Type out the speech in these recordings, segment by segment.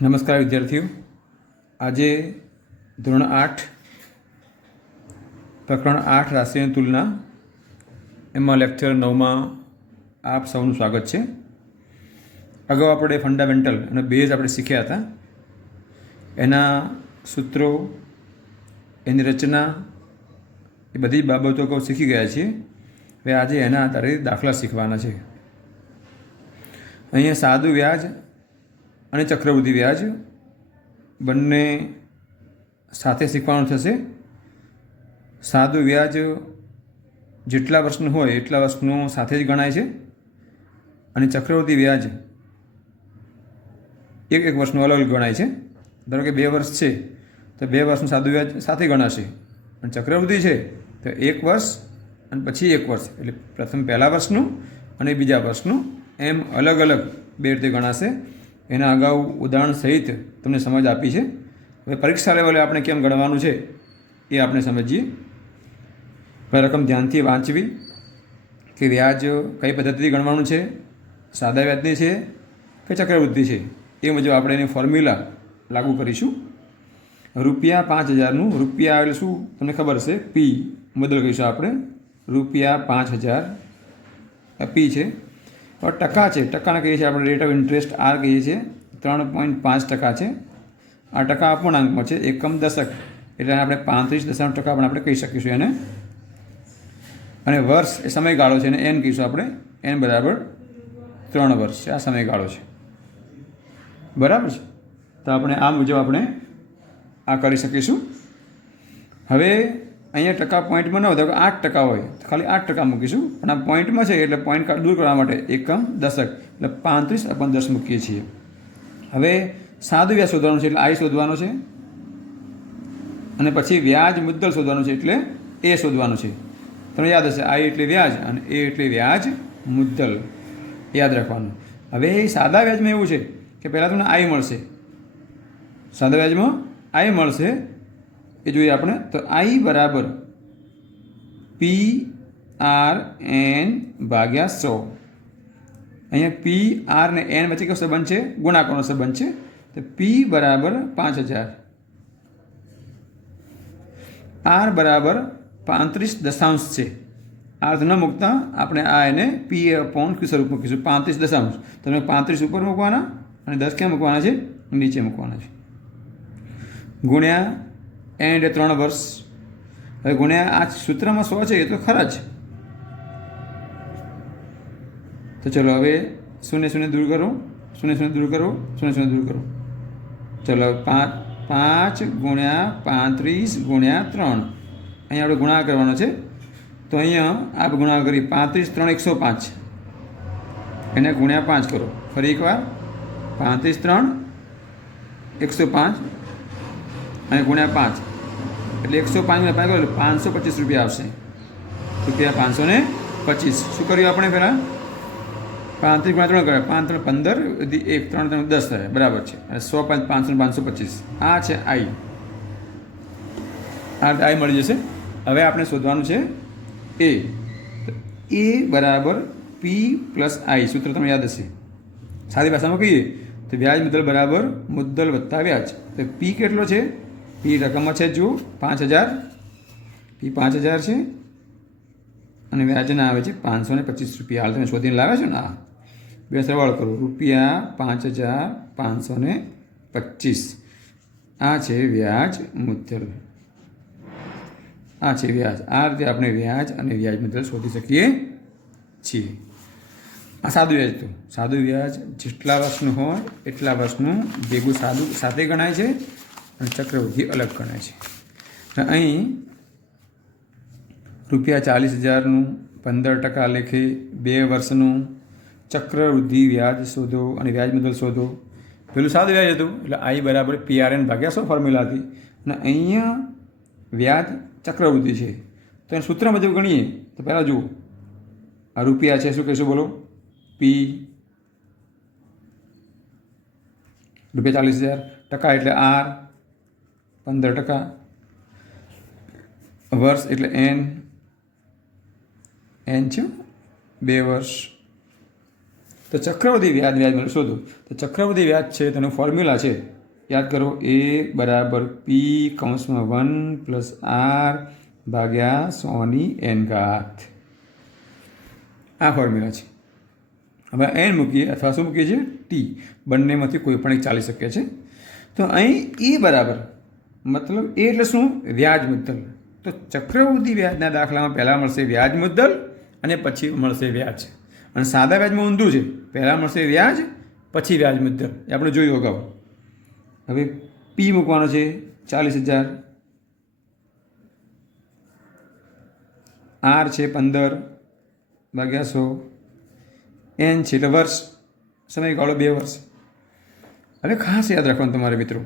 નમસ્કાર વિદ્યાર્થીઓ, આજે ધોરણ 8 પ્રકરણ 8 રાશિની તુલના એમાં લેક્ચર 9માં આપ સૌનું સ્વાગત છે. અગાઉ આપણે ફંડામેન્ટલ અને બેઝ આપણે શીખ્યા હતા. એના સૂત્રો, એની રચના, એ બધી બાબતો અગાઉ શીખી ગયા છીએ. હવે આજે એના આધારે દાખલા શીખવાના છે. અહીંયા સાદું વ્યાજ અને ચક્રવૃદ્ધિ વ્યાજ બંને સાથે શીખવાનું થશે. સાદું વ્યાજ જેટલા વર્ષનું હોય એટલા વર્ષનું સાથે જ ગણાય છે, અને ચક્રવૃદ્ધિ વ્યાજ એક વર્ષનું અલગ અલગ ગણાય છે. ધારો કે 2 વર્ષ છે તો 2 વર્ષનું સાદું વ્યાજ સાથે ગણાશે, અને ચક્રવૃદ્ધિ છે તો 1 વર્ષ અને પછી 1 વર્ષ, એટલે પ્રથમ પહેલા વર્ષનું અને બીજા વર્ષનું એમ અલગ અલગ 2 રીતે ગણાશે. એના અગાઉ ઉદાહરણ સહિત તમને સમજ આપી છે. હવે પરીક્ષા લેવલે આપણે કેમ ગણવાનું છે એ આપણે સમજીએ. રકમ ધ્યાનથી વાંચવી કે વ્યાજ કઈ પદ્ધતિથી ગણવાનું છે, સાદા વ્યાજની છે કે ચક્રવૃદ્ધિ છે, એ મુજબ આપણે એની ફોર્મ્યુલા લાગુ કરીશું. ₹5000નું રૂપિયા એટલે શું તમને ખબર હશે, પી મુદ્દલ કહીશું આપણે. ₹5000 પી છે. પણ ટકા છે, ટકાને કહીએ છીએ આપણે રેટ ઓફ ઇન્ટરેસ્ટ આર કહીએ છીએ. 3.5% છે. આ ટકા અપૂર્ણાંકમાં છે, એકમ દશક એટલે આપણે 35% પણ આપણે કહી શકીશું એને. અને વર્ષ એ સમયગાળો છે, અને એન કહીશું આપણે. એન બરાબર 3 વર્ષ છે, આ સમયગાળો છે. બરાબર છે. તો આપણે આ મુજબ આપણે આ કરી શકીશું. હવે અહીંયા ટકા પોઈન્ટમાં ન હોય તો 8% હોય તો ખાલી 8% મૂકીશું, પણ આ પોઈન્ટમાં છે એટલે પોઈન્ટ દૂર કરવા માટે એકમ દશક એટલે 35/10 મૂકીએ છીએ. હવે સાદું વ્યાજ શોધવાનું છે એટલે આઈ શોધવાનું છે, અને પછી વ્યાજ મુદ્દલ શોધવાનું છે એટલે એ શોધવાનું છે. તમને યાદ હશે, આઈ એટલે વ્યાજ અને એ એટલે વ્યાજ મુદ્દલ, યાદ રાખવાનું. હવે સાદા વ્યાજમાં એવું છે કે પહેલાં તમને આઈ મળશે, સાદા વ્યાજમાં આઈ મળશે, એ જોઈએ આપણે. તો આઈ બરાબર PRN/100. અહીંયા PR ને N વચ્ચે કયો સંબંધ છે? ગુણાકારનો સંબંધ છે. તો P બરાબર 5000, R બરાબર 35 છે. R ન મૂકતા આપણે આ એને P/Q સ્વરૂપ મૂકીશું, 35 તમે 35 ઉપર મૂકવાના અને 10 ક્યાં મૂકવાના છે? નીચે મૂકવાના છે. ગુણ્યા N એટલે 3 વર્ષ. હવે ગુણ્યા આ સૂત્રમાં 100 છે એ તો ખરા જ. તો ચલો હવે 0 દૂર કરો, 0 દૂર કરો, 0 દૂર કરો. ચલો 5 ગુણ્યા 35 ગુણ્યા 3, અહીંયા આપણે ગુણાકાર કરવાનો છે. તો અહીંયા આપણે ગુણાકાર કરી 35 3 105, એને ગુણ્યા 5 કરો. ફરી એકવાર 35 3 105 અને ગુણ્યા 5 એટલે 105 ગુણ્યા 5 કરો એટલે 525 રૂપિયા આવશે. ₹525. શું કર્યું આપણે પહેલાં? 35 ગુણ્યા 3 કર્યા, 5 3 15, 1 3 3 10 થાય, બરાબર છે. અને 100 5 500 525, આ છે આઈ. આ આઈ મળી જશે. હવે આપણે શોધવાનું છે એ. એ બરાબર પી પ્લસ આઈ, સૂત્ર તમને યાદ હશે. સાદી ભાષામાં કહીએ તો વ્યાજ મુદ્દલ બરાબર મુદ્દલ વત્તા વ્યાજ. તો પી કેટલો છે? પી રકમમાં છે, જુઓ 5000. પી 5000 છે અને વ્યાજના આવે છે ₹525. હાલ તમે શોધીને લાવ્યા છો ને, આ બે સરવાળો કરો. ₹5525, આ છે વ્યાજ મુદ્દલ, આ છે વ્યાજ. આ રીતે આપણે વ્યાજ અને વ્યાજ મુદ્દલ શોધી શકીએ છીએ. આ સાદું વ્યાજ. તો સાદું વ્યાજ જેટલા વર્ષનું હોય એટલા વર્ષનું ભેગું સાદું સાથે ગણાય છે, અને ચક્રવૃદ્ધિ અલગ ગણાય છે. અહીં ₹40,000નું 15% લેખે 2 વર્ષનું ચક્રવૃદ્ધિ વ્યાજ શોધો અને વ્યાજ મુદ્દલ શોધો. પેલું સાદું વ્યાજ હતું એટલે આઈ બરાબર PRN/100 ફોર્મ્યુલા હતી, અને અહીંયા વ્યાજ ચક્રવૃદ્ધિ છે. તો એ સૂત્ર મુજબ ગણીએ તો પહેલાં જુઓ, આ રૂપિયા છે, શું કહીશું બોલો? પી. ₹40,000, ટકા એટલે R, 15%, વર્ષ એટલે N છે, 2 વર્ષ. તો ચક્રવૃદ્ધિ વ્યાજ મને શોધો. તો ચક્રવૃદ્ધિ વ્યાજ છે તેનું ફોર્મ્યુલા છે, યાદ કરો, એ બરાબર પી કૌંસમાં 1 પ્લસ આર ભાગ્યા 100n. આ ફોર્મ્યુલા છે. હવે એન મૂકીએ અથવા શું મૂકીએ છીએ, ટી. બંનેમાંથી કોઈ પણ એક ચાલી શકે છે. તો અહીં એ બરાબર, મતલબ એ એટલે શું, વ્યાજ મુદ્દલ. તો ચક્રવૃદ્ધિ વ્યાજના દાખલામાં પહેલાં મળશે વ્યાજ મુદ્દલ અને પછી મળશે વ્યાજ. અને સાદા વ્યાજમાં ઊંધું છે, પહેલાં મળશે વ્યાજ પછી વ્યાજ મુદ્દલ. એ આપણે જોયું અગાઉ. હવે પી મૂકવાનો છે 40,000, આર છે 15 ભાગ્યા 100, એન છે એટલે વર્ષ, સમયગાળો 2 વર્ષ. હવે ખાસ યાદ રાખવાનું તમારે મિત્રો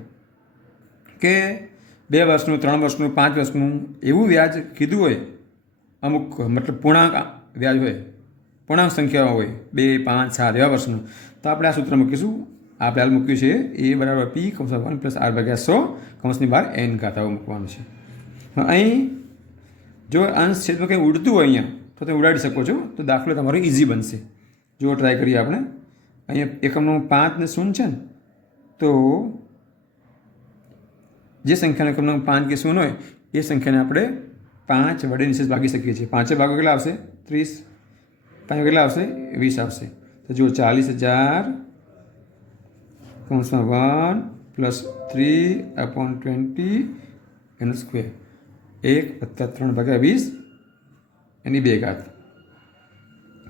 કે 2 વર્ષનું, 3 વર્ષનું, 5 વર્ષનું એવું વ્યાજ કીધું હોય, અમુક મતલબ પૂર્ણાંક વ્યાજ હોય, પૂર્ણાંક સંખ્યાઓ હોય 2, 5, 7 એવા વર્ષનું, તો આપણે આ સૂત્ર મૂકીશું. આપણે હાલ મૂક્યું છે એ બરાબર પી કૌંસમાં 1 પ્લસ આર ભાગ્યા 100 કૌંસની બહાર એન ઘાતાઓ મૂકવાનું છે. અહીં જો અંશ છેદમાં કંઈ ઉડતું હોય અહીંયા તો તમે ઉડાડી શકો છો, તો દાખલો તમારો ઇઝી બનશે. જો ટ્રાય કરીએ આપણે. અહીંયા એકમનું 5 ને 0 છે ને, તો જે સંખ્યાનો એકમનો 5 કે 0 હોય એ સંખ્યાને આપણે 5 વડે નિશેષ ભાગી શકીએ છીએ. 5 ભાગો કેટલા આવશે, 30. 5 કેટલા આવશે, 20 આવશે. તો જો 40,000 કૌંસમાં 1 પ્લસ 3/20 એનો સ્ક્વેર, 1 + 3 ભાગ્યા 20 એની 2 ઘાત.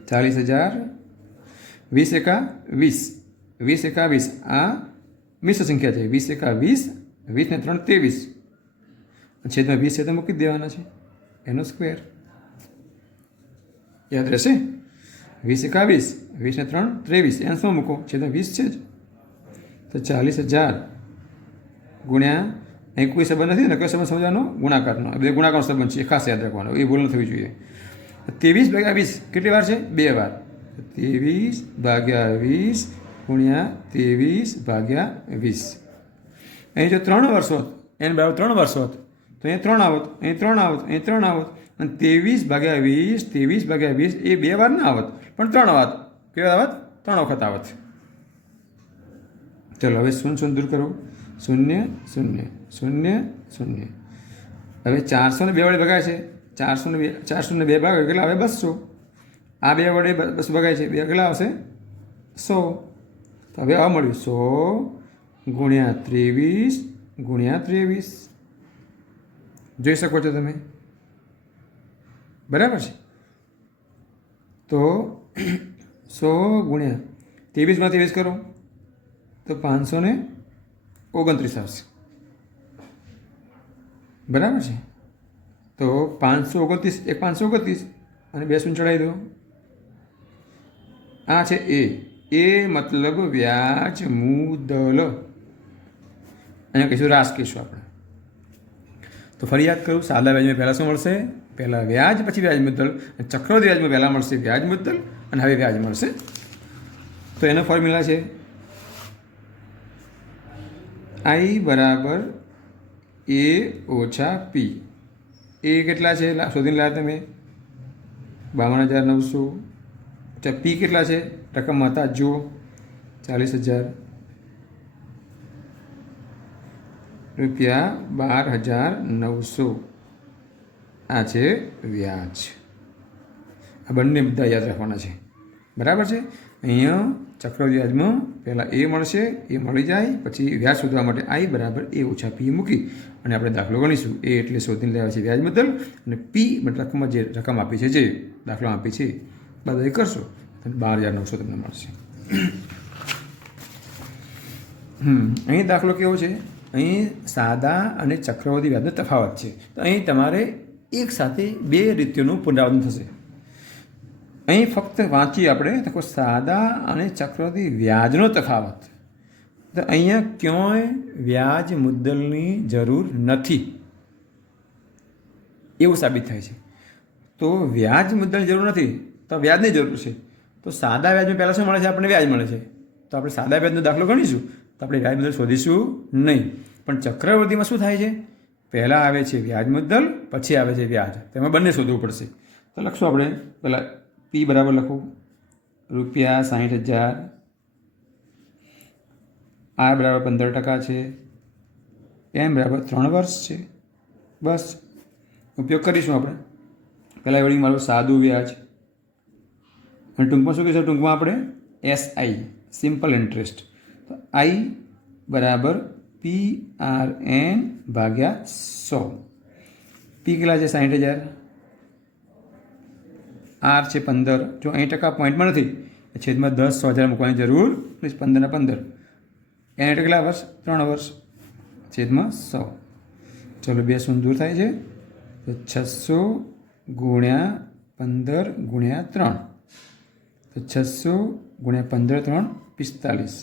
40,000 20 એકા 20, 20 એકા 20, આ મિશ્ર સંખ્યા છે. 20 એકા 20, 20 ને 3 23, છેદમાં 20 છે તો મૂકી દેવાના છે, એનો સ્ક્વેર. યાદ રહેશે. 20 એકા 20, 20 ને 3 23, એમ શું મૂકો, છેદમાં 20 છે જ. તો 40,000 ગુણ્યા, અહીં કોઈ સંબંધ નથી ને, કયો સંબંધ સમજવાનો, ગુણાકારનો. બે ગુણાકારનો સંબંધ છે, એ ખાસ યાદ રાખવાનો, એ ભૂલ ન થવી જોઈએ. 23 ભાગ્યા 20 કેટલી વાર છે, 2 વાર. 23 ભાગ્યા 20 ગુણ્યા 23 ભાગ્યા 20. અહીં જો 3 વર્ષ હોત, એન બરાબર 3 વર્ષ હોત, તો અહીં 3 આવત, અહીં 3 આવત, અહીં 3 આવત. અને 23 ભાગ્યા 20, 23 ભાગ્યા 20 એ 2 વાર ના આવત, પણ 3 આવત. કેવા આવત, 3 વખત આવત. ચલો હવે 0 દૂર કરો, 0 0 0 0. હવે 400 ને 2 વડે ભગાય છે, 400 ને 2 ભાગે કેટલા આવે, 200. આ 2 વડે 200 ભગાય છે, 2 કેટલા આવશે, 100. તો હવે આ મળ્યું 100 ગુણ્યા 23 ગુણ્યા 23. જોઈ શકો છો તમે, બરાબર છે. તો 100 ગુણ્યા 23 માં 23 કરો તો 529 આવશે, બરાબર છે. તો 529, એક 529 અને 2 શૂન્ય ચડાવી દો. આ છે એ મતલબ વ્યાજ મુદ્દલ. અહીંયા કહીશું રાશ કહીશું આપણે. તો ફરી યાદ કરું, સાદા વ્યાજમાં પહેલાં શું મળશે, પહેલાં વ્યાજ પછી વ્યાજ મુદ્દલ. અને ચક્રવૃદ્ધિ વ્યાજમાં પહેલાં મળશે વ્યાજ મુદ્દલ અને હવે વ્યાજ મળશે. તો એનો ફોર્મ્યુલા છે I બરાબર A ઓછા P. એ કેટલા છે શોધીને લાવ્યા તમે, 52,900. અચ્છા, P કેટલા છે, રકમ હતા જુઓ, 40,000 રૂપિયા 12,900. આ છે વ્યાજ. આ બંને મુદ્દા યાદ રાખવાના છે, બરાબર છે. અહીંયા ચક્રવૃદ્ધિ વ્યાજમાં પહેલાં એ મળશે, એ મળી જાય, પછી વ્યાજ શોધવા માટે I બરાબર A ઓછા P મૂકી અને આપણે દાખલો ગણીશું. એ એટલે શોધીને લેવા છે વ્યાજ મુદ્દલ, અને P રકમમાં જે રકમ આપી છે, જે દાખલામાં આપી છે, બધા કરશો તો 12,900 તમને મળશે. અહીં દાખલો કેવો છે, અહીં સાદા અને ચક્રવૃદ્ધિ વ્યાજનો તફાવત છે. તો અહીં તમારે એક સાથે 2 રીતિઓનું પુનરાવર્તન થશે. અહીં ફક્ત વાંચીએ આપણે તો સાદા અને ચક્રવૃદ્ધિ વ્યાજનો તફાવત. તો અહીંયા ક્યાંય વ્યાજ મુદ્દલની જરૂર નથી એવું સાબિત થાય છે. તો વ્યાજ મુદ્દલની જરૂર નથી તો વ્યાજની જરૂર છે. તો સાદા વ્યાજમાં પહેલાં શું મળે છે, આપણને વ્યાજ મળે છે. તો આપણે સાદા વ્યાજનો દાખલો ગણીશું તો આપણે વ્યાજ મુદ્દલ શોધીશું નહીં. પણ ચક્રવૃદ્ધિમાં શું થાય છે, પહેલાં આવે છે વ્યાજ મુદ્દલ, પછી આવે છે વ્યાજ. તેમાં બંને શોધવું પડશે. તો લખશું આપણે પહેલાં P બરાબર લખું ₹60,000, R બરાબર 15% છે, M બરાબર 3 વર્ષ છે. બસ ઉપયોગ કરીશું આપણે. પહેલાં વળી મારું સાદું વ્યાજ અને ટૂંકમાં શું કહીશું? ટૂંકમાં આપણે SI સિમ્પલ ઇન્ટરેસ્ટ. તો I બરાબર PRN ભાગ્યા 100. P કેટલા છે? 60,000. R છે 15. જો અહીં ટકા પોઈન્ટમાં નથી, છેદમાં 10 100,000 મૂકવાની જરૂર નથી. 15 ને 15 એને કેટલા વર્ષ? 3 વર્ષ છેદમાં 100. ચલો 2 શૂન્ય દૂર થાય છે તો 600 ગુણ્યા 15 ગુણ્યા 3. તો 600 ગુણ્યા 15 3 45.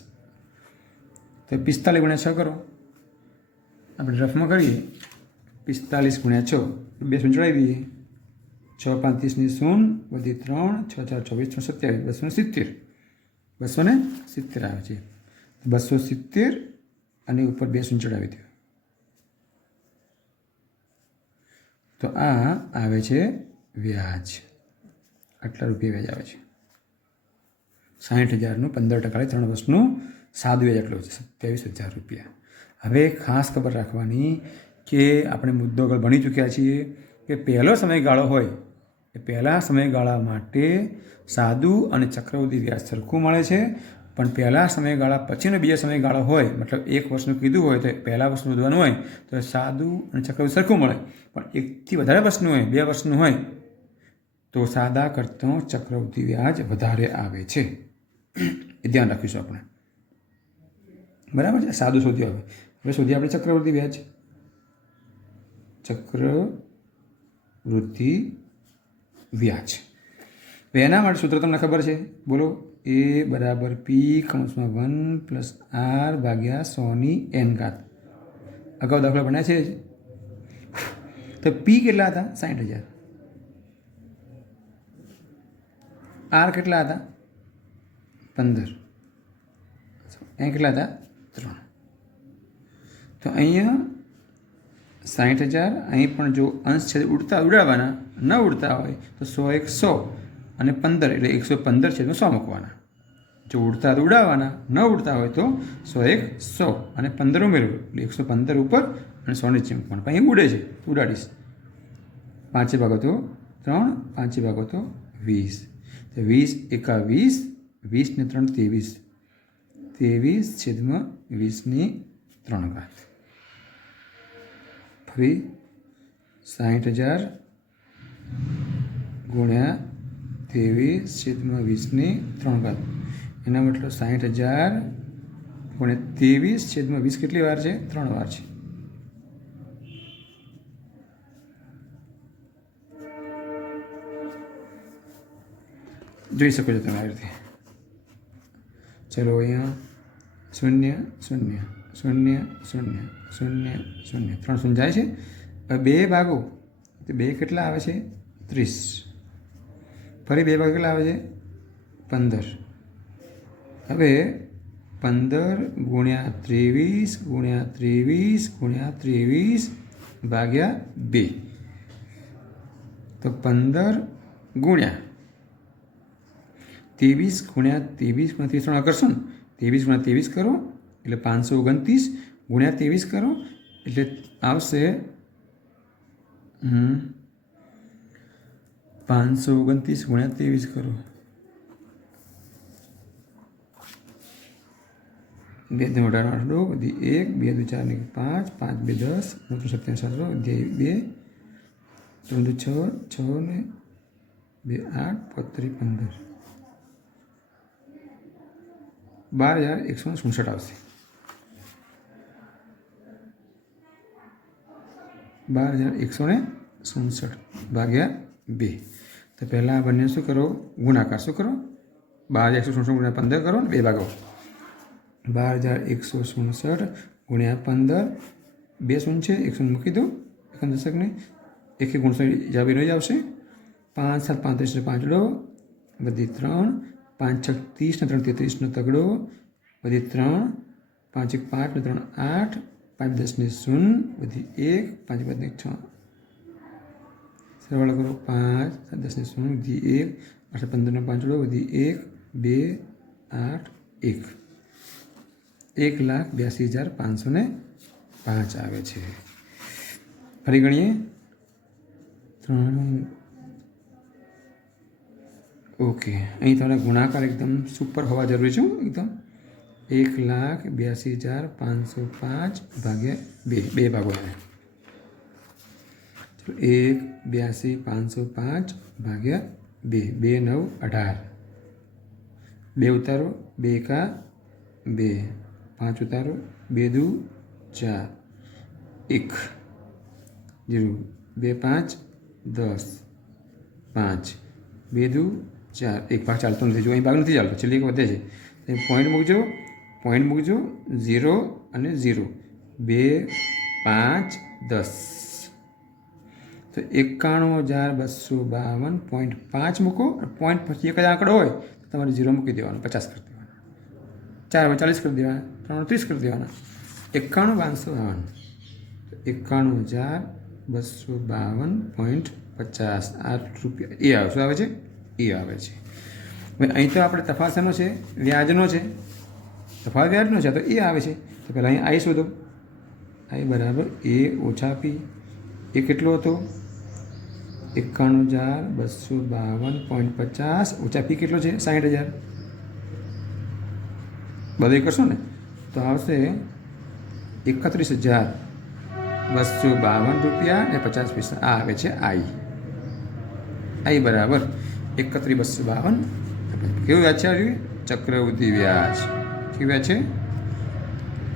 તો 45 ગુણ્યા 6 કરો. આપણે રફમાં કરીએ. 45 ગુણ્યા 6, 2 શૂન્ય ચડાવી દઈએ. 6 35 ની શૂન્ય વધી 3, 6 4 24 27, 270 આવે છે. 270 અને ઉપર 2 શૂન્ય ચડાવી દો. તો આ આવે છે વ્યાજ. આટલા રૂપિયા વ્યાજ આવે છે. 60,000નું 15% 3 વર્ષનું સાદું વ્યાજ આટલું છે, ₹27,000. હવે ખાસ ખબર રાખવાની કે આપણે મુદ્દો આગળ ભણી ચૂક્યા છીએ કે પહેલો સમયગાળો હોય એ પહેલા સમયગાળા માટે સાદું અને ચક્રવૃદ્ધિ વ્યાજ સરખું મળે છે, પણ પહેલા સમયગાળા પછીનો બીજો સમયગાળો હોય, મતલબ 1 વર્ષનું કીધું હોય તો પહેલા વર્ષનું શોધવાનું હોય તો સાદું અને ચક્રવૃદ્ધિ સરખું મળે. પણ 1થી વધારે વર્ષનું હોય, 2 વર્ષનું હોય તો સાદા કરતાં ચક્રવૃદ્ધિ વ્યાજ વધારે આવે છે. એ ધ્યાન રાખીશું આપણે. બરાબર છે. સાદું શોધ્યું. હવે શોધીએ આપણે ચક્રવૃદ્ધિ વ્યાજ. ચક્રવૃદ્ધિ વ્યાજ. એના માટે સૂત્ર તમને ખબર છે? બોલો. A બરાબર P(1 + R ભાગ્યા 100(n))। અગાઉ દાખલા ભણ્યા છે જ. તો P કેટલા હતા? 60,000. R કેટલા હતા? 15. અહીં કેટલા હતા? 3. તો અહીંયા 60,000. અહીં પણ જો અંશ છે ઉડાડવાના, ન ઉડતા હોય તો 100 1 100 અને 15 એટલે 115 છે તો 100 મૂકવાના. જો ઉડતા તો ઉડાડવાના, ન ઉડતા હોય તો 100 1 100 અને 15 ઉમેરવું એટલે 115 ઉપર અને 100 નીચે મૂકવાના. અહીં ઉડે છે ઉડાડીશ. 5 ભાગો તો 3, 5 ભાગો તો 20. તો 20 એકા 20, 20 ને 3 23, 23/20^3. ફરી 60,000 ગુણ્યા 23/20^3. એના મતલબ 60,000 ગુણ્યા 23/20 કેટલી વાર છે? 3 વાર છે. જોઈ શકો છો તમે આ રીતે. ચલો અહીંયા 0 0 0 0 0 0 3 શૂન્ય જાય છે. હવે 2 ભાગો તો 2 કેટલા આવે છે? 30. ફરી 2 ભાગ કેટલા આવે છે? 15. હવે 15 ગુણ્યા 23 ગુણ્યા 23 ગુણ્યા 23 ભાગ્યા 2. તો 15 ગુણ્યા 23 ગુણ્યા 23 ગુણ્યા 3 કરશો ને, 23 ગુણ્યા 23 કરો એટલે 529 ગુણ્યા 23 કરો એટલે આવશે 529 ગુણ્યા 23 કરો 2 × 8 વધી 1, 2 × 4 5, 5 × 2 10, 9 × 7 7 2, 3 × 6, 6 ને 2 8, 35 15, 12,167 આવશે. 12,167 ભાગ્યા 2. તો પહેલાં આ બંને શું કરો? ગુણાકાર. શું કરો? 12,167 ગુણ્યા 15 કરો ને 2 ભાગો. 12,167 ગુણ્યા 15, 2 શૂન્ય છે, 1 શૂન્ય મૂકી દો. એકમ દશકને 1 ગુણસો જાવી રહી આવશે. 5 7 35 5 લો વધી 3, 5 6 30 ને 3 33 નો તગડો વધી 3, 5 1 5 ને 3 8, 5 10 ને 0 વધી 1, 5 5 ને 6 સરવાળો કરો 5 7 10 ને 0 વધી 1, 8 15 નો 5 વધી 1, 281 1,82,505 આવે છે. ફરી ગણીએ 3 ઓકે. અહીં તમારે ગુણાકાર એકદમ સુપર હોવા જરૂરી છે. એકદમ 1,82,505 ભાગ્યા 2 ભાગો આવે. 1,82,505 ભાગ્યા 2 2 9 18 2 ઉતારો 2 એકા 2 5 ઉતારો 2 દુ 4 1 0 2 5 10 5 2 દુ 4 એક ભાગ ચાલતો નથી. જો અહીં ભાગ નથી ચાલતો, છેલ્લી એક વધે છે. પોઈન્ટ મૂકજો 0 અને 0 2 5 10 તો 91,252.5 મૂકો. પોઈન્ટ પછી એક જ આંકડો હોય તો તમારે 0 મૂકી દેવાનો, 50 કરી દેવાના, 4 40 કરી દેવાના, 3 30 કરી દેવાના. 91,252.50 ₹. એ આવે શું આવે છે? એ આવે છે. હવે અહીં તો આપણે તફાવત શેનો છે? વ્યાજનો છે. તફાવત વ્યાજનો છે તો એ આવે છે. તો પહેલાં અહીં આઈ શોધો. આઈ બરાબર એ ઓછા પી. એ કેટલો હતો? 91,252.50 ઓછા પી કેટલો છે? 60,000. બધું કરશો ને તો આવશે 31,252.50 આ આવે છે આઈ. આઈ બરાબર 31,252. કેવું વ્યાજ છે? ચક્રવૃદ્ધિ વ્યાજ. કેવું વ્યાજ છે?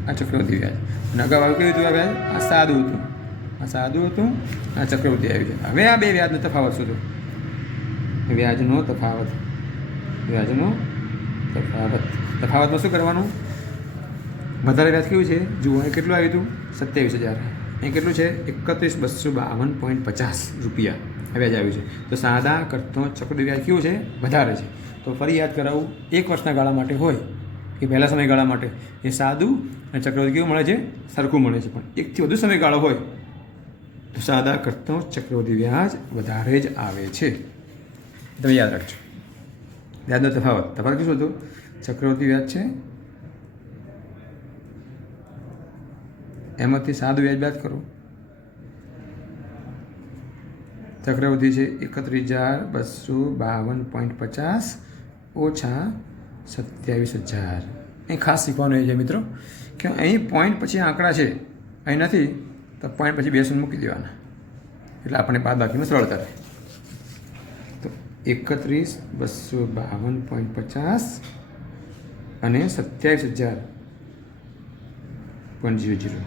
આ ચક્રવૃદ્ધિ વ્યાજ. અને અગાઉ આવ્યું કેવું હતું? આ વ્યાજ આ સાદું હતું. આ ચક્રવૃદ્ધિ આવી છે. હવે આ બે વ્યાજનો તફાવત શોધો. વ્યાજનો તફાવત. તફાવતમાં શું કરવાનું? વધારે વ્યાજ કેવું છે? જુઓ, અહીં કેટલું આવ્યું હતું? 27,000. અહીં કેટલું છે? 31,252.50 ₹. વ્યાજ આવ્યું છે. તો સાદા કરતાં ચક્રવૃદ્ધિ વ્યાજ કેવું છે? વધારે છે. તો ફરી યાદ કરાવું, 1 વર્ષના ગાળા માટે હોય કે પહેલા સમયગાળા માટે એ સાદું અને ચક્રવૃદ્ધિ કેવું મળે છે? સરખું મળે છે. પણ એકથી વધુ સમયગાળો હોય તો સાદા કરતાં ચક્રવૃદ્ધિ વ્યાજ વધારે જ આવે છે. તમે યાદ રાખજો. વ્યાજનો તફાવત શું હતું? ચક્રવૃદ્ધિ વ્યાજ છે, એમાંથી સાદું વ્યાજ બાદ કરો. ચક્રવૃદ્ધિ છે 31,252.50 ઓછા 27,000. અહીં ખાસ શીખવાનું એ છે મિત્રો કે અહીં પોઈન્ટ પછી આંકડા છે, અહીં નથી તો પોઈન્ટ પછી 2 મૂકી દેવાના, એટલે આપણે બાદબાકીમાં સરળતા રહે. તો 31,252.50 અને 27,000.00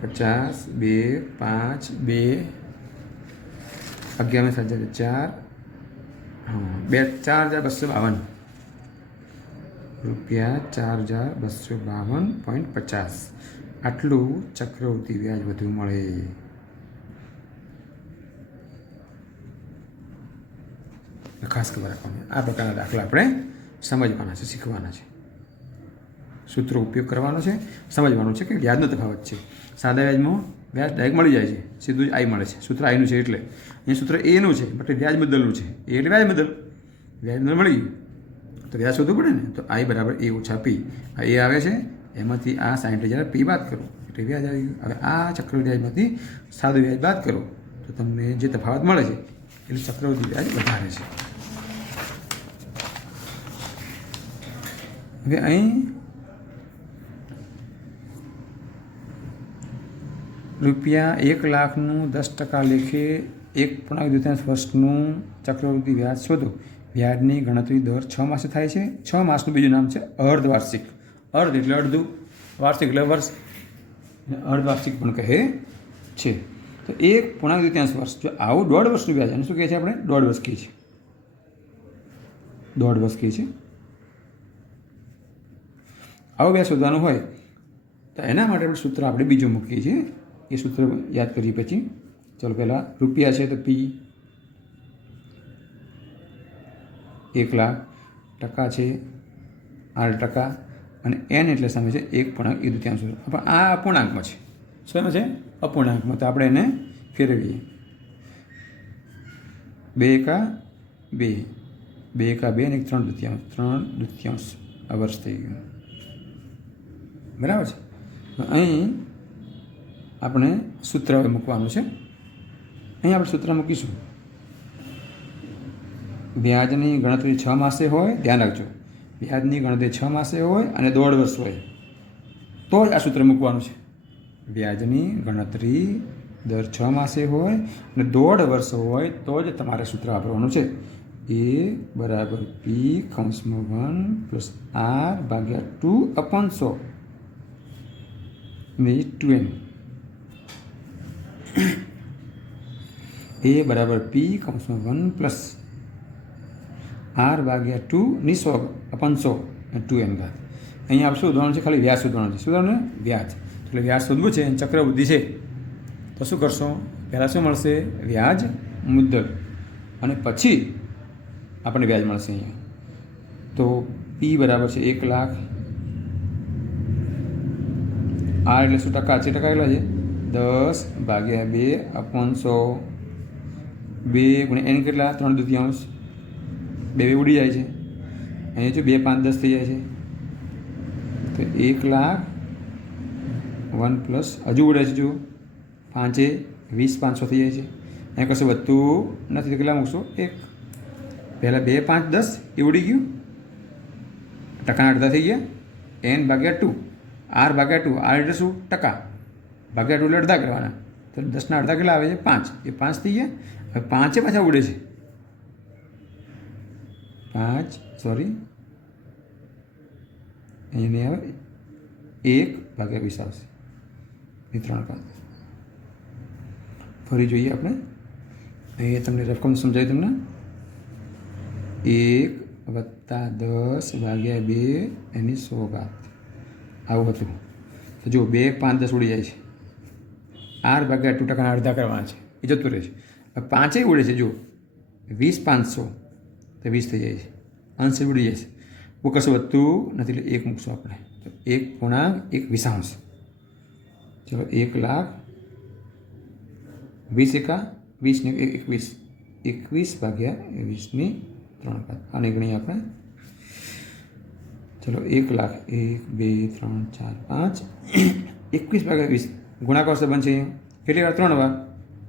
50 2 5 2 11,004 4,252 ₹4,252.50 આટલું ચક્રવૃદ્ધિ વ્યાજ વધુ મળે. ખાસ ખબર રાખવાની. આ પ્રકારના દાખલા આપણે સમજવાના છે, શીખવાના છે, સૂત્રો ઉપયોગ કરવાનો છે, સમજવાનું છે કે વ્યાજનો તફાવત છે. સાદા વ્યાજમાં વ્યાજ ડાયરેક્ટ મળી જાય છે, સીધું જ આઈ મળે છે. સૂત્ર આઈનું છે એટલે અહીં સૂત્ર એનું છે, બટ વ્યાજ બદલનું છે. એ એટલે વ્યાજ બદલ મળી ગયું તો વ્યાજ શોધવું પડે ને. તો આઈ બરાબર એ ઓછા પી. આ એ આવે છે, એમાંથી આ 60,000 પી બાદ કરો એટલે વ્યાજ આવી ગયું. હવે આ ચક્રવૃદ્ધિ વ્યાજમાંથી સાદું વ્યાજ બાદ કરો તો તમને જે તફાવત મળે છે એટલે ચક્રવૃદ્ધિ વ્યાજ વધારે છે. હવે અહીં ₹1,00,000નું 10% લેખે 1.2 વર્ષનું ચક્રવૃદ્ધિ વ્યાજ શોધો. વ્યાજની ગણતરી દર 6 માસે થાય છે. 6 માસનું બીજું નામ છે અર્ધવાર્ષિક. અર્ધ એટલે અડધું, વાર્ષિક એટલે વર્ષ, અર્ધવાર્ષિક પણ કહે છે. તો 1.2 વર્ષ, જો આવું 1.5 વર્ષનું વ્યાજ, અને શું કહે છે આપણે? 1.5 વર્ષ કહીએ છીએ. 1.5 વર્ષ કહીએ છીએ. આવું વ્યાજ શોધવાનું હોય તો એના માટે આપણે સૂત્ર આપણે બીજું મૂકીએ છીએ. એ સૂત્ર યાદ કરીએ પછી. ચાલો પહેલાં રૂપિયા છે તો પી 1,00,000, ટકા છે 8%, અને એન એટલે સામે છે 1.2. પણ આ અપૂર્ણાંકમાં છે. શું છે? અપૂર્ણાંકમાં. તો આપણે એને ફેરવીએ. 2 એકા 2 2 એકા 2 અને 3 દુત્યાંશ 3 દુત્યાંશ આ વર્ષ થઈ ગયું, બરાબર છે। અહીં આપણે સૂત્ર હવે મૂકવાનું છે। અહીં આપણે સૂત્ર મૂકીશું, વ્યાજની ગણતરી 6 માસે હોય, ધ્યાન રાખજો, વ્યાજની ગણતરી 6 માસે હોય અને 1.5 વર્ષ હોય તો જ આ સૂત્ર મૂકવાનું છે। વ્યાજની ગણતરી દર 6 માસે હોય અને 1.5 વર્ષ હોય તો જ તમારે સૂત્ર વાપરવાનું છે। એ બરાબર પી કૌંસમાં 1 પ્લસ આર ભાગ્યા 2/100 ની 2n। એ બરાબર પી કૌંસમાં 1 પ્લસ આર ભાગ્યા 2/100 2n ઘાત। અહીંયા આપણે શું ઉદાહરણ છે? ખાલી વ્યાજ શોધવાનું છે। શું ઉદાહરણ? વ્યાજ। એટલે વ્યાજ શોધવું છે, ચક્રવૃદ્ધિ છે તો શું કરશો? પહેલાં શું મળશે? વ્યાજ મુદ્દલ, અને પછી આપણને વ્યાજ મળશે અહીંયા। તો પી બરાબર છે 1 લાખ, આર એટલે શું? ટકા છે। ટકા કેટલા છે? 10/2/100, 2 × n કેટલા? 3 દુત્યાંશ, 2 ઉડી જાય છે, અહીંયા જો 2 5 10 થઈ જાય છે, તો 1 લાખ 1 પ્લસ હજુ ઉડે છે, જો 5 20 500 થઈ જાય છે, અહીંયા કશું વધતું નથી તો કેટલા મૂકશો? 1। પહેલાં 2 5 10 એ ઉડી ગયું, ટકાના અડધા થઈ ગયા, n/2 r/2, આર એટલે શું? ટકા, ભાગ્યા 2 એટલે અડધા કરવાના, તો 10ના અડધા કેટલા આવે છે? 5, એ 5 થઈ ગયા। હવે 5 પાછા ઉડે છે, 5 સોરી અહીંયા નહીં આવે, 1/20 આવશે, એ 3 ફરી જોઈએ આપણે, અહીંયા તમને રકમ સમજાવી તમને, 1 + 10/2 એની 100 ઘાત આવું હતું। તો જો 2 5 10 ઉડી જાય છે, r/2 ટકાના અડધા કરવાના છે, એ જતું રહે છે। હવે 5 ઉડે છે, જો 20 500 તો 20 થઈ જાય છે, અંશ ઉડી જાય છે, બહુ કશું વધતું નથી એટલે 1 મૂકશું આપણે, તો 1/1/20। ચલો 1 લાખ 20 એકા 20 ને 21, 21/20 ની 3 ઘાત, આને ગણીએ આપણે। ચલો 1 લાખ 1 2 3 4 5 21/20 ગુણાકાર સંબંધ છે કેટલી વાર? 3 વાર,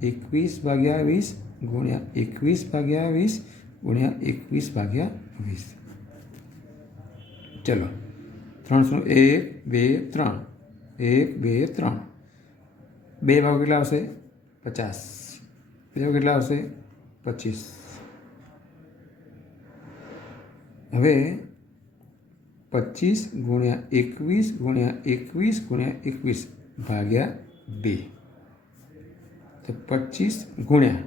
21/20 ગુણ્યા 21/20 ગુણ્યા 21/20। ચલો 300 1 2 3 1 2 3, 2 ભાગ કેટલા આવશે? 50, 2 ભાગ કેટલા આવશે? 25। હવે 25 ગુણ્યા 21 ગુણ્યા 21 ગુણ્યા 21 ભાગ્યા 2, તો 25 ગુણ્યા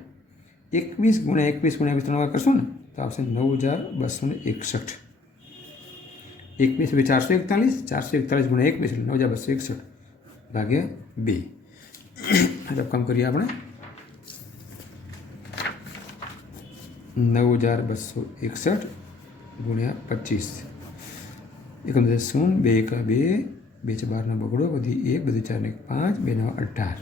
21 ગુણ્યા 21 ગુણ્યા 21 3 વાર કરશો ને તો આવશે 9261। 21 × 441, 441 ગુણ્યા 21 એટલે 9261 ભાગ્યા 2। રકમ કરીએ આપણે, 9261 ગુણ્યા 25, એકમ 0 2 એકા 2 2 × 12 બગડો, બધી 1 બધી 4 ને 5 2 9 18,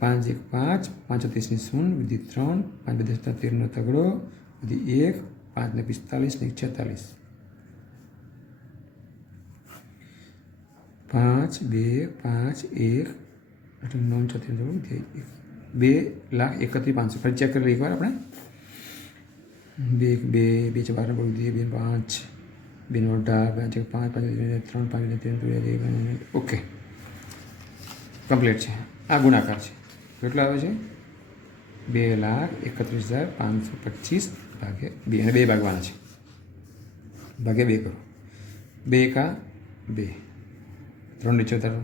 5 1 5 5 30 ની 0 બધી 3 5 2 10 13 નો તગડો, બધી 1 5 ને 45 ને 46, 5 2 5 1 9 36 2,31,500 ફરી ચેક કરી લઈએ એકવાર આપણે, 2 2 2 12 બગડી 2 5 2 નો 18 5 5 3 5 3 ઓકે કમ્પ્લીટ છે। આ ગુણાકાર છે, કેટલો આવે છે? 2,31,525 ભાગ્યા 2, અને 2 ભાગવાના છે, ભાગ્યા 2 કરો, 2 એકા 2 3 નીચે ઉતારો,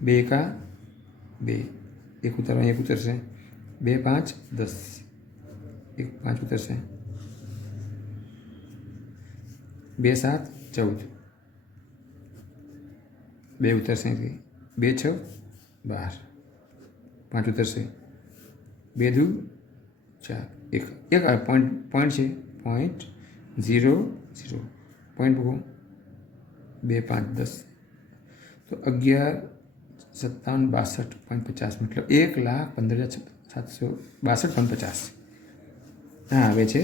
2 એકા 2 1 ઉતારો, 1 ઉતરશે, 2 5 10 1 5 ઉતરશે, 2 7 14 2 ઉતરશે, 2 6 12 5 ઉતરશે, 2 2 4 1 પોઈન્ટ છે, પોઈન્ટ 0 0 પોઈન્ટ મૂકો, 2 5 10 તો 11 57 62.50 મતલબ 1,15,762.50 આ આવે છે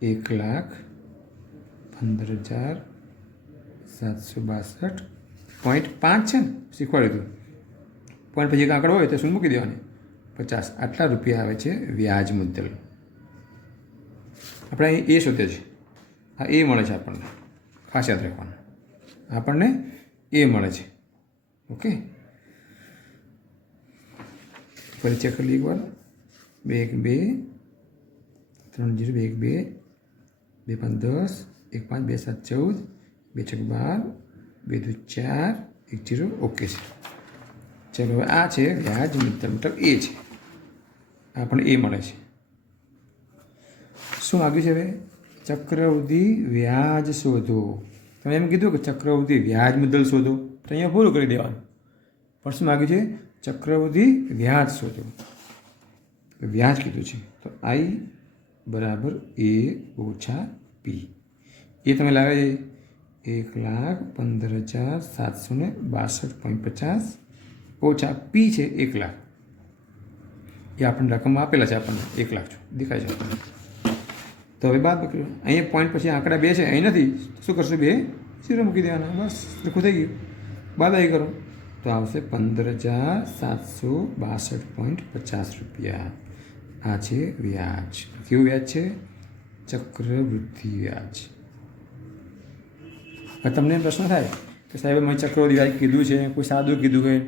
1,15,762.5 છે ને, શીખવાડ્યું હતું. પોઈન્ટ પછી એક આંકડો હોય તો શું મૂકી દેવાની, 50. આટલા રૂપિયા આવે છે વ્યાજ મુદ્દલ. આપણે અહીં એ શોધે છે, આ એ મળે છે આપણને, ખાસ યાદ રાખવાનું, આપણને એ મળે છે. ઓકે, ફરી ચેક કરી લઈએ એકવાર. 2 1 2 3 0 2 1 2 2 5 10 1 5 2 7 14 2 6 12 2 2 4 1 0. ઓકે છે. ચલો, હવે આ છે વ્યાજ મુદ્દલ, મતલબ એ છે, આપણને એ મળે છે. શું માગ્યું છે હવે? ચક્રવૃદ્ધિ વ્યાજ શોધો. તમે એમ કીધું કે ચક્રવૃદ્ધિ વ્યાજ મુદ્દલ શોધો, તો અહીંયા પૂરું કરી દેવાનું. પણ શું માગ્યું છે? ચક્રવૃદ્ધિ વ્યાજ શોધો. વ્યાજ કીધું છે, તો I બરાબર A ઓછા P. એ તમે લાવે છે 1,15,762.50 ઓછા P છે 1 લાખ. એ આપણને રકમ આપેલા છે, આપણને 1 લાખ દેખાય છે આપણને. તો હવે બાદ પકડ્યો, અહીંયા પોઈન્ટ પછી આંકડા 2 છે, અહીં નથી. શું કરશું? 2 0 મૂકી દેવાના, બસ લખું થઈ ગયું. બાદ આવી કરો તો આવશે 15,762.50 રૂપિયા. આ છે વ્યાજ. કેવું વ્યાજ છે? ચક્રવૃદ્ધિ વ્યાજ. હવે તમને પ્રશ્ન થાય કે સાહેબ મેં ચક્રવૃદ્ધિ વ્યાજ કીધું છે, કોઈ સાદું કીધું હોય.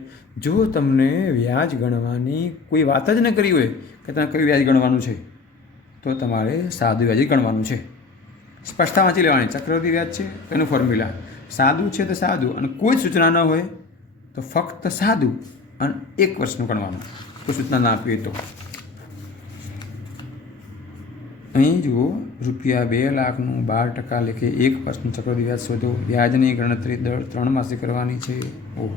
જો તમને વ્યાજ ગણવાની કોઈ વાત જ ન કરી હોય કે તમે કયું વ્યાજ ગણવાનું છે, તો તમારે સાદું વ્યાજ ગણવાનું છે. સ્પષ્ટતા વાંચી લેવાની. ચક્રવૃદ્ધિ વ્યાજ છે એનું ફોર્મ્યુલા સાદું છે તો સાદું, અને કોઈ સૂચના ન હોય તો ફક્ત સાદું અને 1 વર્ષનું ગણવાનું, કોઈ સૂચના ના આપી તો. અહીં જુઓ, રૂપિયા 2 લાખનું 12% લેખે 1 વર્ષનું ચક્રવૃદ્ધિ વ્યાજ શોધો. વ્યાજની ગણતરી દર 3 માસે કરવાની છે. ઓહ,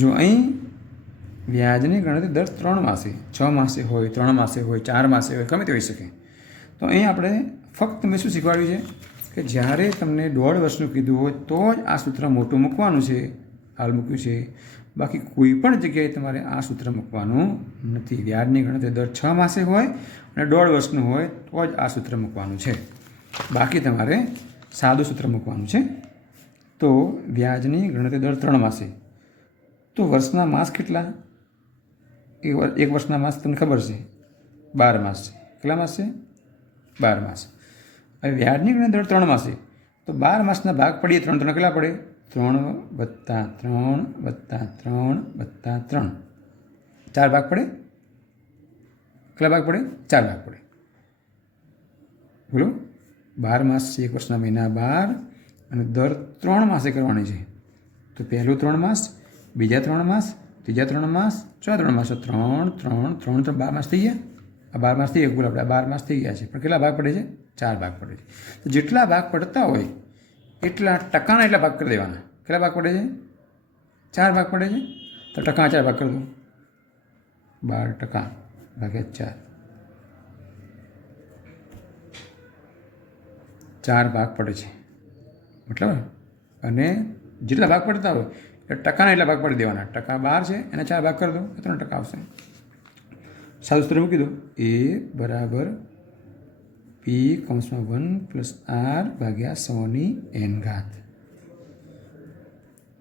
જો અહીં વ્યાજની ગણતરી દર 3 માસે, 6 માસે હોય, 3 માસે હોય, 4 માસે હોય, ગમે તે હોઈ શકે. તો અહીં આપણે ફક્ત મેં શું શીખવાડ્યું છે કે જ્યારે તમને 1.5 વર્ષનું કીધું હોય તો જ આ સૂત્ર મોટું મૂકવાનું છે, હાલ મૂક્યું છે. બાકી કોઈ પણ જગ્યાએ તમારે આ સૂત્ર મૂકવાનું નથી. વ્યાજની ગણતરી દર 6 માસે હોય અને 1.5 વર્ષનું હોય તો જ આ સૂત્ર મૂકવાનું છે. બાકી તમારે સાદું સૂત્ર મૂકવાનું છે. તો વ્યાજની ગણતરી દર 3 માસે, તો વર્ષના માસ કેટલા? એક વર્ષના માસ તમને ખબર છે 12 માસ છે. કેટલા માસ છે? 12 માસ. હવે વ્યાજની ગણતરી દર 3 માસે, તો 12 માસના ભાગ પડીએ 3 3 કેટલા પડે? 3 + 3 + 3 + 3, 4 ભાગ પડે. કેટલા ભાગ પડે? 4 ભાગ પડે. બોલો, 12 માસ છે, 1 વર્ષના મહિના 12, અને દર 3 માસે કરવાની છે. તો પહેલું 3 માસ, બીજા 3 માસ, ત્રીજા 3 માસ, ચોથા 3 માસ. 3 3 3 3 12 માસ થઈ ગયા. આ 12 માસ થઈ ગયા, બોલો આપણે 12 માસ થઈ ગયા છે. પણ કેટલા ભાગ પડે છે? 4 ભાગ પડે છે. તો જેટલા ભાગ પડતા હોય એટલા ટકાના એટલા ભાગ કરી દેવાના. કેટલા ભાગ પડે છે? 4 ભાગ પડે છે. તો ટકા 4 ભાગ કરી દો. 12% ભાગ્યા 4, 4 ભાગ પડે છે મતલબ. અને જેટલા ભાગ પડતા હોય એટલે ટકાના એટલા ભાગ પાડી દેવાના. ટકા 12 છે, એને 4 ભાગ કરી દો, 3% આવશે. સાદું સૂત્ર મૂકી દો. A બરાબર P(1 + R ભાગ્યા 100n².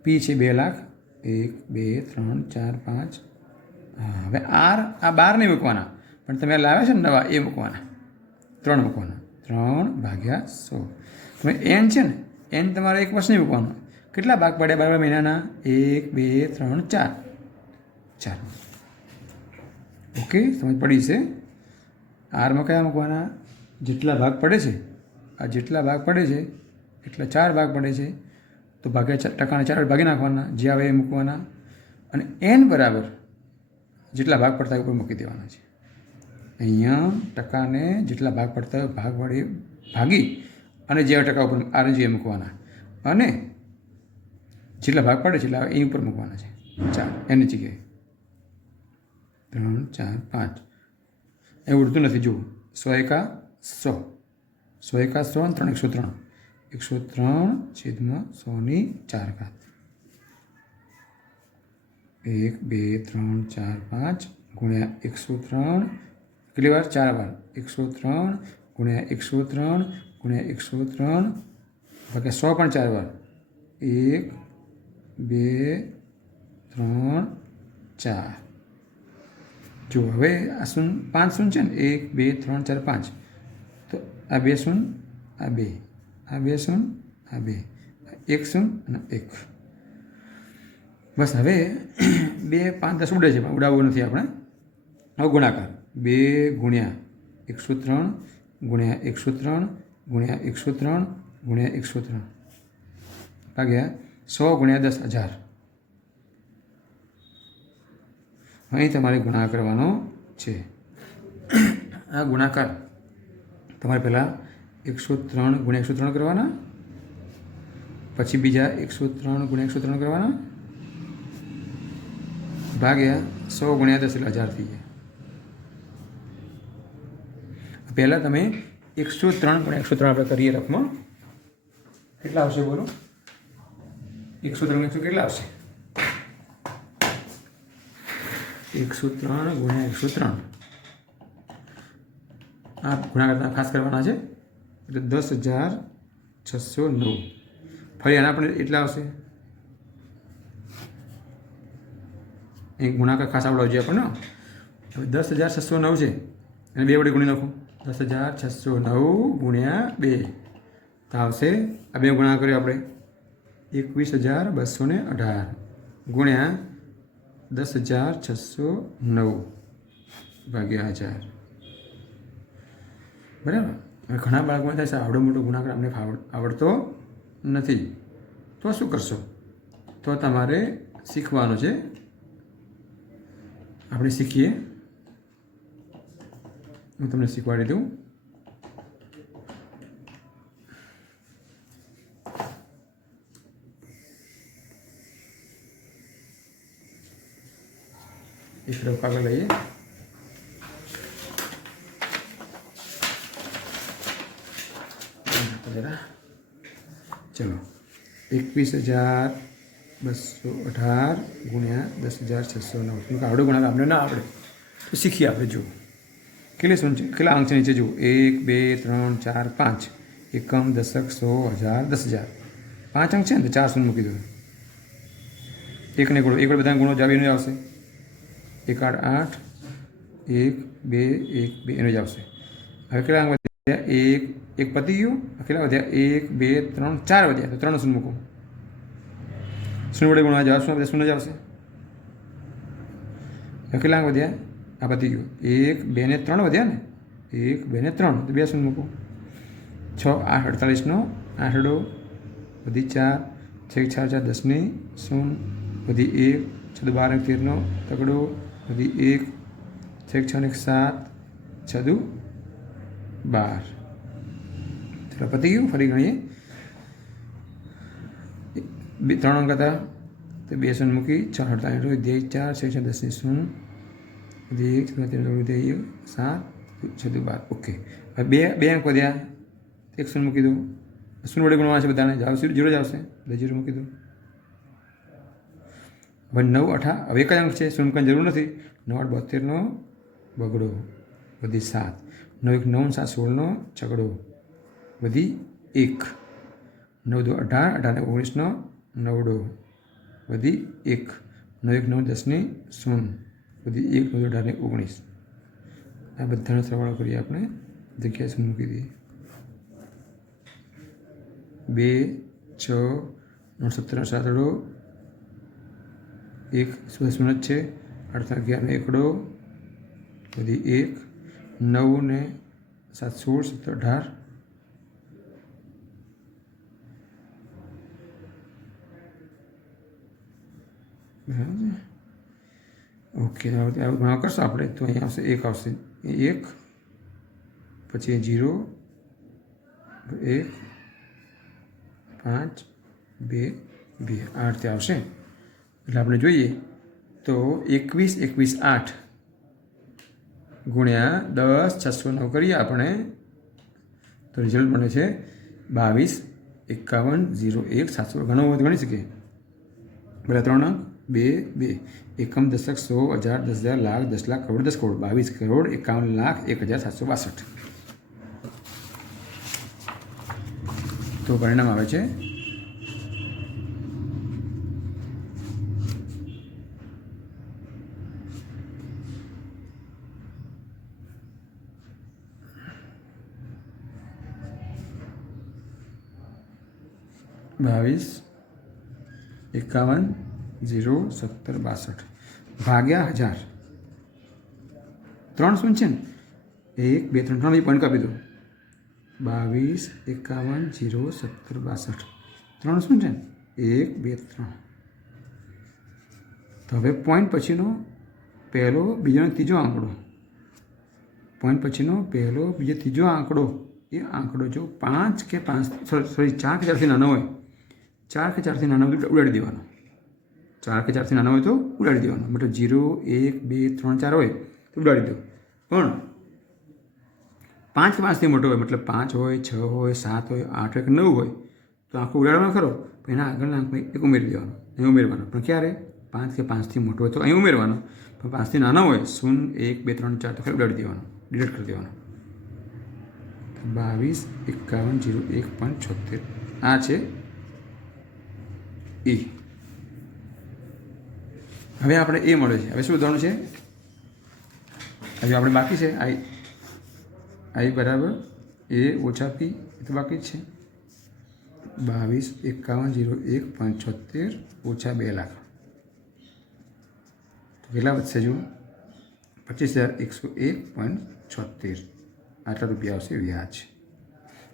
P છે 2 લાખ, 1 2 3 4 5. હા, હવે R આ 12 નહીં મૂકવાના, પણ તમે લાવ્યા છે ને નવા, એ મૂકવાના. 3 મૂકવાના. 3/100. તમે n છે ને, n તમારે 1 વર્ષ નહીં મૂકવાનું. કેટલા ભાગ પડ્યા 12 મહિનાના? 1 2 3 4. 4. ઓકે, સમજ પડી છે. આરમાં કયા મૂકવાના? જેટલા ભાગ પડે છે, આ જેટલા ભાગ પડે છે એટલા 4 ભાગ પડે છે, તો ભાગ્યા ટકાના 4 ભાગી નાખવાના, જે આવે એ મૂકવાના. અને n બરાબર જેટલા ભાગ પડતા હોય ઉપર મૂકી દેવાના છે. અહીંયા ટકાને જેટલા ભાગ પડતા હોય ભાગ વડે ભાગી અને જે ટકા ઉપર આર જે મૂકવાના, અને જેટલા ભાગ પડે છે એટલા એ ઉપર મૂકવાના છે. 4 એની જગ્યાએ 3 4 5. એ ઉડતું નથી. જુઓ, 100 એકા 100, 100 એકા 100 અને 3 103. 103/100^4. 1 2 3 4 5 ગુણ્યા 103. કેટલી વાર? 4 વાર. 103 ગુણ્યા 103 ગુણ્યા 103 ભાગ્યા 100 પણ 4 વાર 1 2 3 4 જો હવે આ 5 શૂન્ય છે ને 1 2 3 4 5 તો આ 2 શૂન્ય આ 2 આ 2 શૂન્ય આ 2 1 શૂન્ય અને 1 બસ હવે 2 5 10 ઉડે છે પણ ઉડાવવું નથી આપણે હવે ગુણાકાર 2 ગુણ્યા 103 ગુણ્યા 103 ગુણ્યા 103 ગુણ્યા 103 ભાગ્યા 100 ગુણ્યા 10,000 અહીં તમારે ગુણાકાર કરવાનો છે આ ગુણાકાર તમારે પહેલાં 103 ગુણ્યા 103 કરવાના પછી બીજા 103 ગુણ્યા 103 કરવાના ભાગ્યા 100 ગુણ્યા 10 એટલે 1000 થઈ ગયા પહેલાં તમે 103 ગુણ્યા 103 આપણે કરીએ રફમાં કેટલા આવશે બોલો 103 કેટલા આવશે 103 ગુણ્યા 103 આ ગુણાકાર ખાસ કરવાના છે એટલે 10,609 ફરી આના પણ એટલા આવશે એક ગુણાકાર ખાસ આવડો જોઈએ આપણને હવે 10,609 છે અને 2 વડે ગુણી નાખો 10,609 ગુણ્યા 2 તો આવશે આ 2 ગુણાકાર કર્યો આપણે 21,218 ગુણ્યા 10,609 ભાગ્યા 1000 બરાબર હવે ઘણા બાળકોને થાય છે આવડો મોટો ગુણાકાર અમને આવડતો નથી તો શું કરશો તો તમારે શીખવાનું છે આપણે શીખીએ હું તમને શીખવાડી દઉં એક રફ કાગળ લઈએ જરા ચલો 21,218 ગુણ્યા 10,609 આવડો ગુણાકાર આપણે ના આવડે તો શીખીએ આપણે જુઓ કેટલા અંક છે નીચે જુઓ 1 2 3 4 5 એકમ દશક 100 1000 10,000 5 અંક છે ને તો 4 શૂન્ય મૂકી દો એકને ગુણો એક બધા ગુણો જાવ એનો જ આવશે 1 8 8 1 2 1 2 એનો જ આવશે હવે કેટલા અંક વધ્યા એક પતી ગયું કેટલા વધ્યા 1 2 3 4 વધ્યા તો 3 શૂન્ય મૂકો શૂન્ય વડે ગુણવા જાવ શૂન્ય જ આવશે હવે કેટલા અંક વધ્યા આ પતી ગયું 1 2 ને 3 વધ્યા ને 1 2 ને 3 તો 2 શૂન્ય મૂકો 6 8 48 નો 8 ડો વધી 4 6 4 4 10 ની શૂન્ય વધી 1 6 12 13 નો તગડો વધી 1 6 6 7 6 12 ચલો પતી ગયું ફરી ગણીએ 3 અંક હતા તો 2 શૂન્ય મૂકી 6 48 વધી 4 6 6 10 ની શૂન્ય વધી 1 વધી 7 6 12 ઓકે હવે 2 અંક વધ્યા 1 શૂન્ય મૂકી દો શૂન્ય વડે ગુણવા છે બધાને જાવ 0 જ આવશે એટલે 0 મૂકી દો હવે 9 8 હવે એક જ અંક છે શૂન્ય મૂકવાની જરૂર નથી 9 8 72 નો બગડો વધી 7 9 1 9 7 16 નો છગડો વધી 1 9 2 18 18 19 નો નવડો વધી 1 9 1 9 10 ની શૂન્ય વધી 1 9 18 19 આ બધાનો સરવાળો કરીએ આપણે જગ્યાએ શૂન્ય મૂકી દઈએ 2 6 9 17 7 1 શૂન્ય જ છે 8 11 ને એકડો વધી 1 9 ને 7 16 17 18 ઓકે હવે કરશો આપણે તો અહીંયા આવશે 1 આવશે 1 પછી 0 1 5 2 2 આ રીતે આવશે એટલે આપણે જોઈએ તો 21 21 8 ગુણ્યા 10 609 કરીએ આપણે તો રિઝલ્ટ મળે છે 22 51 01 700 ઘણો વધુ ગણી શકીએ બધા 3 અંક 2 2 એકમ દશક 100 1000 10,000 લાખ 10 લાખ કરોડ 10 કરોડ 22 કરોડ 51 લાખ 1,762 તો પરિણામ આવે છે 22,51,0,17,62 ભાગ્યા 1000 3 શૂન્ય છે ને 1 2 3 3 પોઈન્ટ કાપી દો 22,51,0,17,62 3 શૂન્ય છે ને 1 2 3 તો હવે પોઈન્ટ પછીનો પહેલો બીજો ત્રીજો આંકડો પોઈન્ટ પછીનો પહેલો બીજો ત્રીજો આંકડો એ આંકડો જો 5 કે 5 સોરી 4 કે 4થી નાનો હોય 4 કે 4થી નાનો હોય તો ઉડાડી દેવાનો 4 કે 4થી નાનો હોય તો ઉડાડી દેવાનો મતલબ 0 1 2 3 4 હોય તો ઉડાડી દો પણ 5 કે 5થી મોટો હોય મતલબ 5 હોય 6 હોય 7 હોય 8 હોય કે 9 હોય તો આંકડો ઉડાડવાનો ખરો પણ એના આગળના આંકમાં એક ઉમેરી દેવાનો અહીં ઉમેરવાનો પણ ક્યારે 5 કે 5થી મોટો હોય તો અહીં ઉમેરવાનો પણ 5થી નાનો હોય 0 1 2 3 4 તો ખાલી ઉડાડી દેવાનો ડિલીટ કરી દેવાનો 22,51,0,1,76 આ છે એ હવે આપણે એ મળે છે હવે શું ઉદાહરણ છે હવે આપણે બાકી છે આઈ બરાબર એ ઓછા પી એ તો બાકી જ છે 22,51,0,1,76 ઓછા 2 લાખ તો કેટલા વધશે જુઓ 25,101,76 આટલા રૂપિયા આવશે વ્યાજ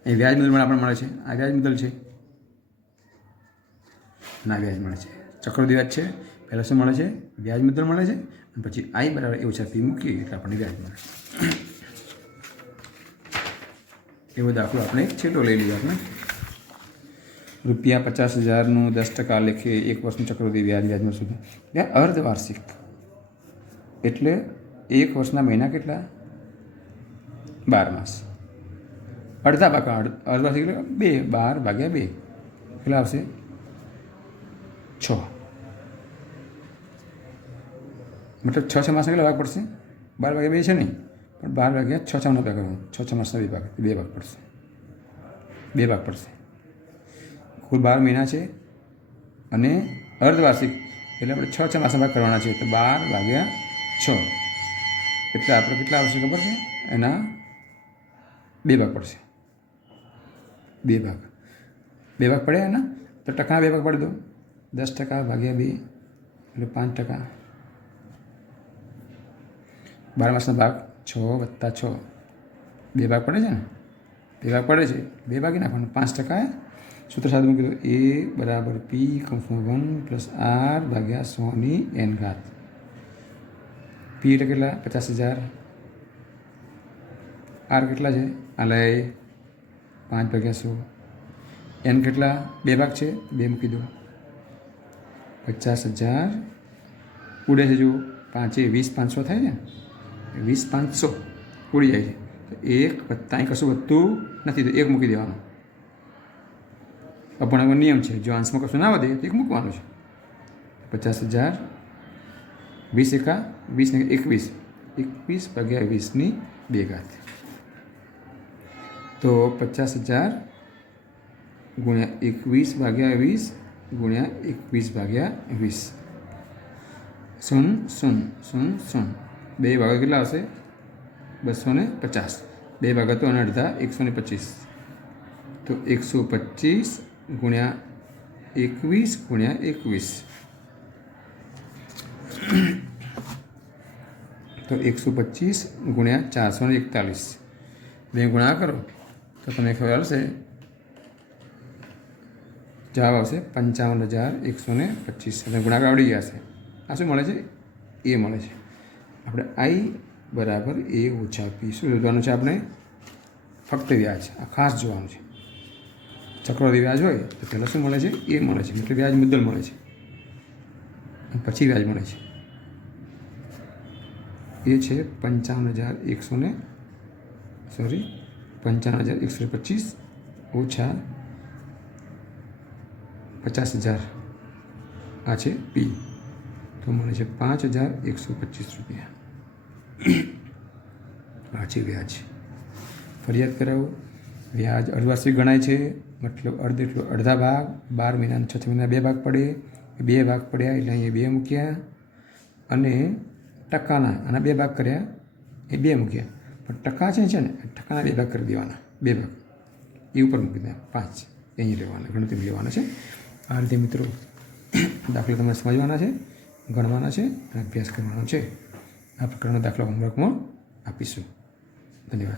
અહીં વ્યાજ મુદ્દલ આપણને મળે છે આ વ્યાજ મુદ્દલ છે ના વ્યાજ મળે છે ચક્રવૃદ્ધિ વ્યાજ છે પહેલાં શું મળે છે વ્યાજ મુદ્દલ મળે છે અને પછી આઈ બરાબર એ ઓછા પી મૂકીએ એટલે આપણને વ્યાજ મળે એવો દાખલો આપણે છેલ્લો લઈ લઈએ આપણે ₹50,000નું 10% લેખે 1 વર્ષનું ચક્રવૃદ્ધિ વ્યાજમાં સુધી અર્ધવાર્ષિક એટલે 1 વર્ષના મહિના કેટલા 12 માસ અડધા પાકા અર્ધવાર્ષિક એટલે 2 12 ભાગ્યા 2 કેટલા આવશે 6 મતલબ 6 માસના કેટલા ભાગ પડશે 12 ભાગ્યા 2 છે નહીં પણ 12 ભાગ્યા 6 નો ભાગ કરવાનો 6 માસના 2 ભાગ પડશે 2 ભાગ પડશે કુલ 12 મહિના છે અને અર્ધવાર્ષિક એટલે આપણે 6 માસના ભાગ કરવાના છે તો 12 ભાગ્યા 6 એટલે આપણે કેટલા આવશે ખબર છે એના 2 ભાગ પડશે 2 ભાગ પડ્યા એના તો ટકા 2 ભાગ પાડી દો 10% ભાગ્યા 2 એટલે 5% 12 માસના ભાગ 6 વત્તા 6 2 ભાગ પડે છે ને 2 ભાગ પડે છે 2 ભાગી નાખવાનું 5% સૂત્ર સાથે મૂકી દો એ બરાબર પી કૌંસમાં 1 પ્લસ આર ભાગ્યા 100ની n ઘાત પી એટલે કેટલા 50,000 આર કેટલા છે આ લઈ 5 ભાગ્યા 100 n કેટલા 2 ભાગ છે 2 મૂકી દો 50,000 ઉડે છે જો 5 એ 20,500 થાય છે 20,500 ઉડી જાય છે તો 1 વત્તા અહીં કશું વધતું નથી તો 1 મૂકી દેવાનું અપૂર્ણાંકનો નિયમ છે જો અંશમાં કશું ના વધે તો 1 મૂકવાનું છે 50,000 20 એકા 20 ને 21 21 ભાગ્યા 20ની 2 ઘાત તો 50,000 ગુણ્યા 21 ભાગ્યા 20 ગુણ્યા 21 ભાગ્યા 20 0 0 0 0 2 ભાગા કેટલા આવશે 250 2 ભાગા તો અને અડધા 125 તો 125 ગુણ્યા 21 ગુણ્યા 21 તો 125 ગુણ્યા 441 બે ગુણા કરો તો તમને ખબર આવશે જવાબ આવશે 55,125 તમે ગુણાકાર આવડી ગયા છે આ શું મળે છે એ મળે છે આપણે આઈ બરાબર એ ઓછા પી શું શોધવાનું છે આપણે ફક્ત વ્યાજ આ ખાસ જોવાનું છે ચક્રવૃદ્ધિ વ્યાજ હોય તો પહેલાં શું મળે છે એ મળે છે એટલે વ્યાજ મુદ્દલ મળે છે પછી વ્યાજ મળે છે એ છે 55,125 ઓછા 50,000 આ છે પી તો મળે છે 5,125 રૂપિયા આ છે વ્યાજ ફરિયાદ કરાવો વ્યાજ અર્ધવાર્ષિક ગણાય છે મતલબ અડધ એટલો અડધા ભાગ, 12 મહિનાના 6 મહિના 2 ભાગ પડે, 2 ભાગ પડ્યા એટલે અહીંયા 2 મૂક્યા, અને ટકાના આના 2 ભાગ કર્યા એ 2 મૂક્યા, પણ ટકા છે ને ટકાના 2 ભાગ કરી દેવાના, 2 ભાગ એ ઉપર મૂકી દેવાના, 5 અહીં લેવાના, ગણતરી લેવાના છે. આ રીતે મિત્રો દાખલા તમારે સમજવાના છે, ગણવાના છે અને અભ્યાસ કરવાનો છે. આ પ્રકારના દાખલા હોમવર્કમાં આપીશું. ધન્યવાદ.